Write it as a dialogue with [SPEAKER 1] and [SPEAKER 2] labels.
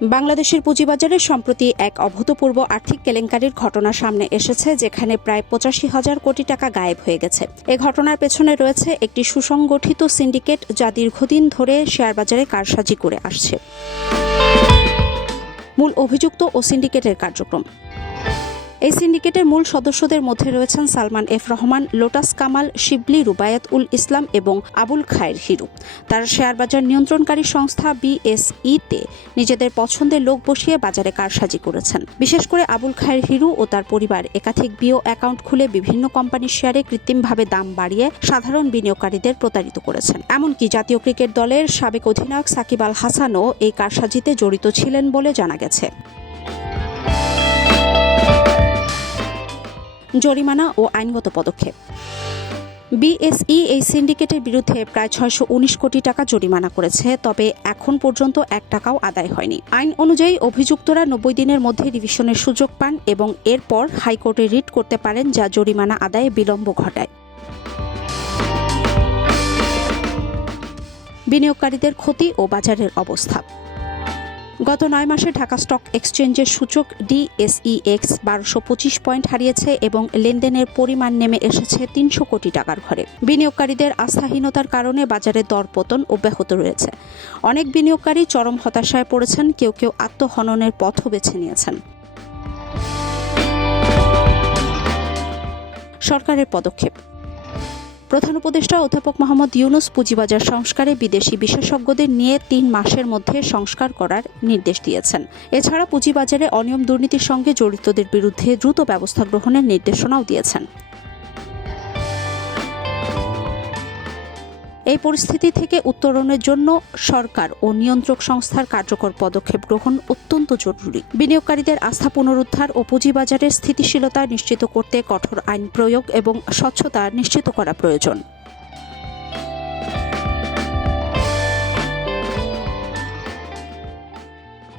[SPEAKER 1] বাংলাদেশের পুঁজিবাজারে সম্প্রতি এক অভূতপূর্ব আর্থিক কেলেঙ্কারির ঘটনা সামনে এসেছে, যেখানে প্রায় পঁচাশি হাজার কোটি টাকা গায়েব হয়ে গেছে। এ ঘটনার পেছনে রয়েছে একটি সুসংগঠিত সিন্ডিকেট যা দীর্ঘদিন ধরে শেয়ারবাজারে কারসাজি করে আসছে। মূল অভিযুক্ত ও সিন্ডিকেটের কার্যক্রম। এই সিন্ডিকেটের মূল সদস্যদের মধ্যে রয়েছেন সালমান এফ রহমান, লোটাস কামাল, শিবলি, রুবায়াত উল ইসলাম এবং আবুল খায়ের হিরু। তারা শেয়ারবাজার নিয়ন্ত্রণকারী সংস্থা বিএসইতে নিজেদের পছন্দের লোক বসিয়ে বাজারে কারসাজি করেছেন। বিশেষ করে আবুল খায়ের হিরু ও তার পরিবার একাধিক বিও অ্যাকাউন্ট খুলে বিভিন্ন কোম্পানির শেয়ারে কৃত্রিমভাবে দাম বাড়িয়ে সাধারণ বিনিয়োগকারীদের প্রতারিত করেছেন। এমনকি জাতীয় ক্রিকেট দলের সাবেক অধিনায়ক সাকিব আল হাসানও এই কারসাজিতে জড়িত ছিলেন বলে জানা গেছে। জরিমানা ও আইনগত পদক্ষেপ। বিএসই এই সিন্ডিকেটের বিরুদ্ধে প্রায় ছয়শো উনিশ কোটি টাকা জরিমানা করেছে, তবে এখন পর্যন্ত এক টাকাও আদায় হয়নি। আইন অনুযায়ী অভিযুক্তরা নব্বই দিনের মধ্যে রিভিশনের সুযোগ পান এবং এরপর হাইকোর্টে রিট করতে পারেন, যা জরিমানা আদায়ে বিলম্ব ঘটায়। বিনিয়োগকারীদের ক্ষতি ও বাজারের অবস্থা। গত নয় মাসে ঢাকা স্টক এক্সচেঞ্জের সূচক ডিএসইএক্স বারোশো পঁচিশ পয়েন্ট হারিয়েছে এবং লেনদেনের পরিমাণ নেমে এসেছে তিনশো কোটি টাকার ঘরে। বিনিয়োগকারীদের আস্থাহীনতার কারণে বাজারে দরপতন অব্যাহত রয়েছে। অনেক বিনিয়োগকারী চরম হতাশায় পড়েছেন, কেউ কেউ আত্মহননের পথও বেছে নিয়েছেন। সরকারের পদক্ষেপ প্রধান উপদেষ্টা অধ্যাপক মোহাম্মদ ইউনুস পুঁজিবাজার সংস্কারে বিদেশি বিশেষজ্ঞদের নিয়ে তিন মাসের মধ্যে সংস্কার করার নির্দেশ দিয়েছেন। এছাড়া পুঁজিবাজারে অনিয়ম দুর্নীতির সঙ্গে জড়িতদের বিরুদ্ধে দ্রুত ব্যবস্থা গ্রহণের নির্দেশনাও দিয়েছেন। এই পরিস্থিতি থেকে উত্তরণের জন্য সরকার ও নিয়ন্ত্রক সংস্থার কার্যকর পদক্ষেপ গ্রহণ অত্যন্ত জরুরি। বিনিয়োগকারীদের আস্থা পুনরুদ্ধার ও পুঁজিবাজারের স্থিতিশীলতা নিশ্চিত করতে কঠোর আইন প্রয়োগ এবং স্বচ্ছতা নিশ্চিত করা প্রয়োজন।